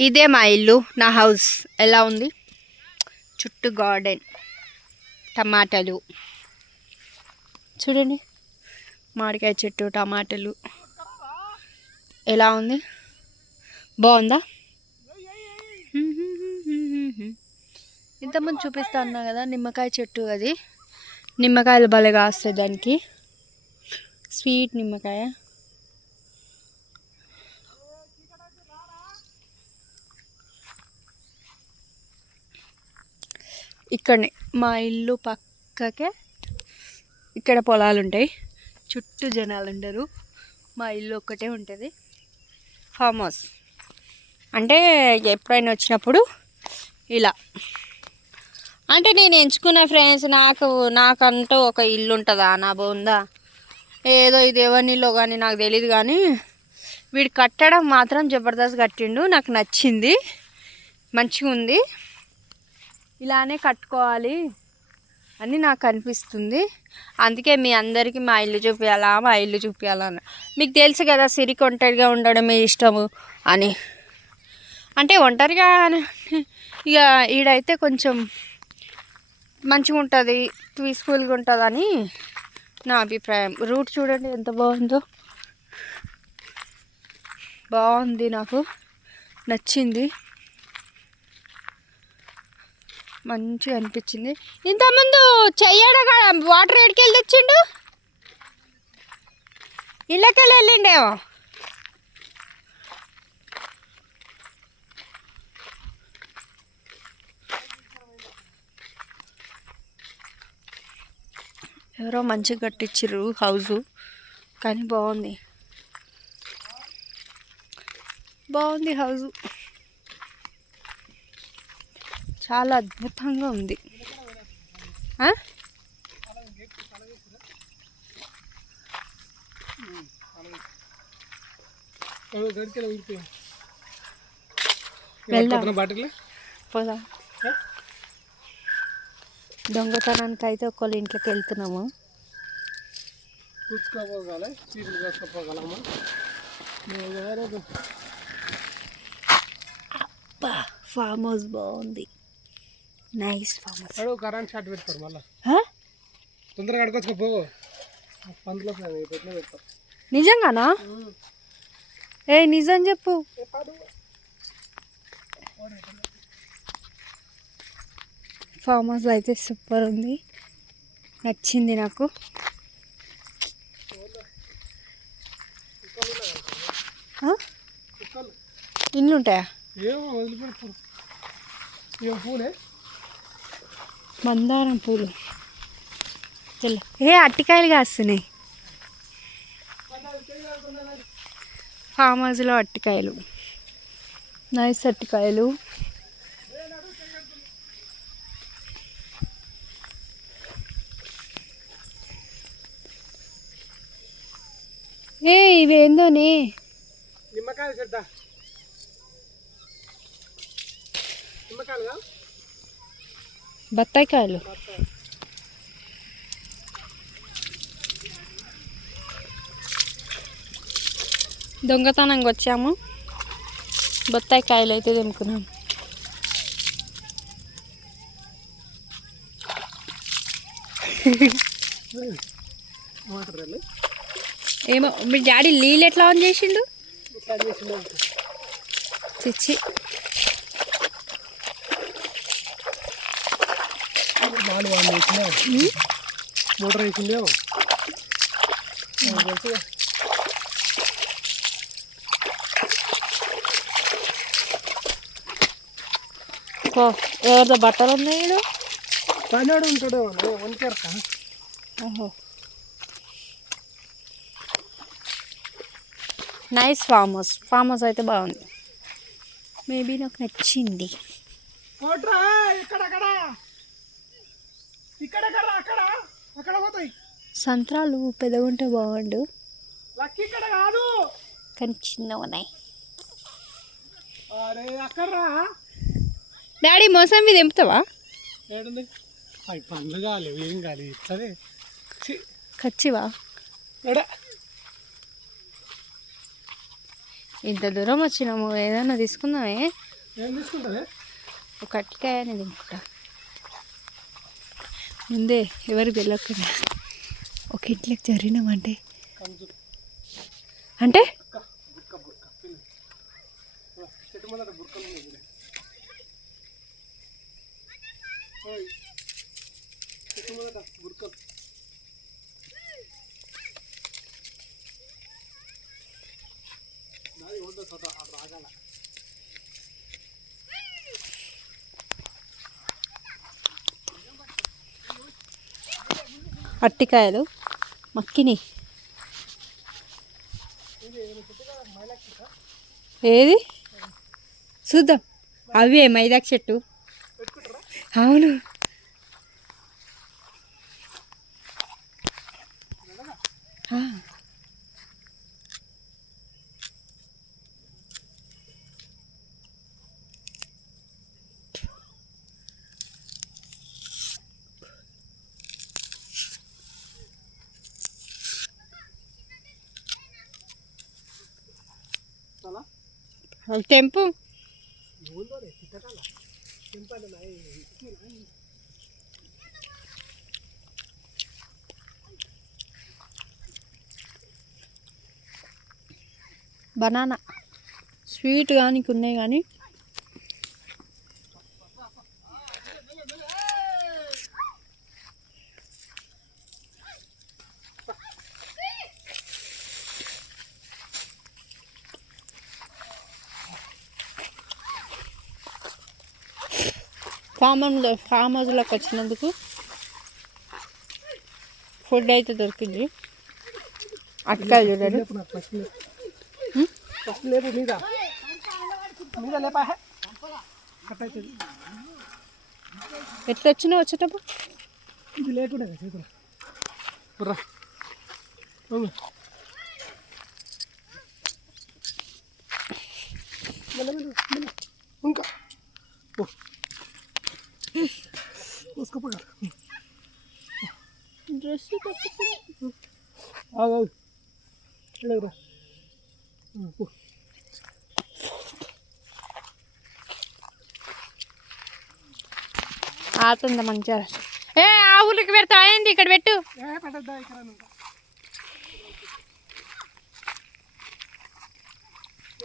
ఇదే మా ఇల్లు నా హౌస్. ఎలా ఉంది? చుట్టూ గార్డెన్. టమాటాలు. చూడండి. మామిడికాయ చెట్టు టమాటాలు. ఎలా ఉంది? బాగుందా? ఇంతకుముందు చూపిస్తా ఉన్నా కదా నిమ్మకాయ చెట్టు అది. నిమ్మకాయలు భలేగా వస్తాయి దానికి. స్వీట్ నిమ్మకాయ. ఇక్కడనే. మా ఇల్లు పక్కకే ఇక్కడ పొలాలు ఉంటాయి చుట్టూ జనాలు ఉండరు మా ఇల్లు ఒక్కటే ఉంటుంది. Farm house. అంటే ఎప్పుడైనా వచ్చినప్పుడు ఇలా. అంటే నేను ఎంచుకున్న ఫ్రెండ్స్ నాకు నాకంటూ ఒక ఇల్లు ఉంటుందా నా బోందా? ఏదో ఇది ఎవరినిలో కానీ నాకు తెలియదు కానీ వీడు కట్టడం మాత్రం జబర్దస్త్ కట్టిండు. నాకు నచ్చింది. మంచిగా ఉంది ఇలానే కట్టుకోవాలి అని నాకు అనిపిస్తుంది. అందుకే మీ అందరికీ మా ఇల్లు చూపించాలా మా ఇల్లు చూపించాలని మీకు తెలుసు కదా సిరికి ఒంటరిగా ఉండడం మీ ఇష్టము అని. అంటే ఒంటరిగా ఇక ఈడైతే కొంచెం మంచిగా ఉంటుంది పీస్ఫుల్గా ఉంటుందని నా అభిప్రాయం. రూట్ చూడండి ఎంత బాగుందో. బాగుంది నాకు. నచ్చింది. మంచిగా అనిపించింది. ఇంతకుముందు చెయ్యడ వాటర్ ఎడికి వెళ్ళి తెచ్చిండు? ఇళ్ళకెళ్ళి వెళ్ళిండేమో. ఎవరో మంచిగా కట్టించారు హౌజు కానీ బాగుంది. బాగుంది హౌజు. చాలా అద్భుతంగా ఉంది. పోదా. దొంగతనానికి అయితే ఒకళ్ళ ఇంట్లోకి వెళ్తున్నాము. కూర్చుకోపోగల అబ్బా ఫామ్ హౌస్ బాగుంది. నైస్ ఫామ్ హౌస్ అడు కరెంట్ షాట్ పెడతారు మళ్ళా. తొందరగా అడుకోవచ్చుకోపో పందులో పెట్టిన పెడతాం. నిజంగానా? ఏ నిజం చెప్పు. ఫామ్ హౌస్ అయితే సూపర్ ఉంది. నచ్చింది నాకు? ఇల్లు ఉంటాయా ఏమో వదిలిపెడతారు ఏం పూలే మందారం పూలు. తెల్ల ఏ అట్టికాయలు కాస్తున్నాయి. ఫామ్ హౌస్లో అట్టికాయలు. నైస్ అట్టికాయలు. ఏ ఇవేందోనే నిమ్మకాయలు చెడ్డ? నిమ్మకాయలుగా? బత్తాయికాయలు దొంగతనంగా వచ్చాము. బొత్తాయి కాయలు అయితే తెంపుకున్నాం ఏమో మీ డాడీ నీళ్ళు ఎట్లా ఆన్ చేసిండే చిచ్చి. వాళ్ళు వాళ్ళు వేసిన మోటార్ వేసిందేమో తెలుసు ఎవరిదో బట్టలు ఉన్నాయి? పనివాడు ఉంటాడు వనికేరక ఓహో nice farm house farm house అయితే బాగుంది. మేబీ నాకు నచ్చింది. ఇక్కడ అక్కడ? అక్కడ పోతాయి. సంత్రాలు పెద్దగుంటే బాగుండు. లక్కి ఇక్కడ కాదు. కానీ చిన్నగా ఉన్నాయి అరే అక్కడ రా డాడీ మోసంబి తెంపుతావా ఏడుంది? అవి పండ్లు కాలి ఏం కాలి ఇట్లనే. ఛీ, ఖచ్చివా ఎడ? ఇంత దూరం వచ్చినాము ఏదైనా తీసుకుందామే. ఏం ఒక అట్టికాయ తింటా ముందే ఎవరు తెలియకుండా ఒక ఇంట్లోకి జరిగినామంటే? కంజు అంటే బుర్కలు బుక్క బుక్క పిల్లి చెట్టు ముందర బుక్కలు ఉన్నాయి చూడు. ఓయ్ చెట్టు ముందర బుక్కలు నాది ఓడో చోట అక్కడ రాగాల అట్టికాయలు మక్కిని. ఏది? చూద్దాం. అవే మైదాక్ చెట్టు? అవును. ఆ. తెంపు బనానా స్వీట్ కానీ ఉన్నాయి కానీ ఫామ్ హౌస్లో ఫామ్ హౌస్లోకి వచ్చినందుకు ఫుడ్ అయితే దొరికింది. అట్కాయ చూడండి. ఎట్లా వచ్చినా వచ్చేటప్పుడు? ఇది లేకుండా చేతులు. రా. ఆగు ఆగు. ఇలాగ రా ఉం, పో. ఆతుందా మంచిగా? ఏ ఆవులకి పెడతా అయింది ఇక్కడ పెట్టు.